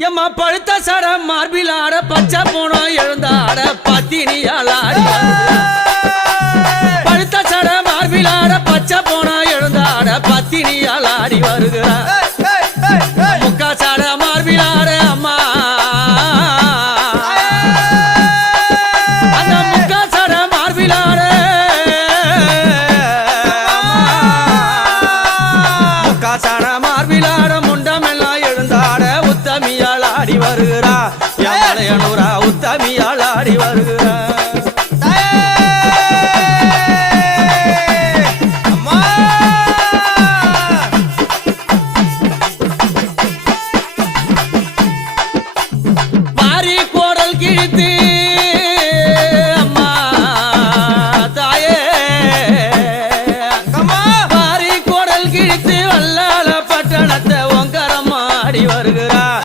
எம்மா பழுத்த சட மார்பில் ஆட பச்சை போனோம் எழுந்தாட பத்தினியால் ஆடி பழுத்த சட மார்பில் ஆட பச்சை போனோம் எழுந்தாட பத்தினியால் ஆடி வருகிறார் முக்கா சட மார்பில் ஆட அம்மா அந்த முக்கா சட மார்பில் ஆட முக்கா சட மார்பில் ஆட முண்டமெல்லாம் எழுந்தாட உத்தமியால் ஆடி வருகிறா யானையனூரா உத்தமியால் ஆடி வருகிறா வாரி கோடல் கிழித்து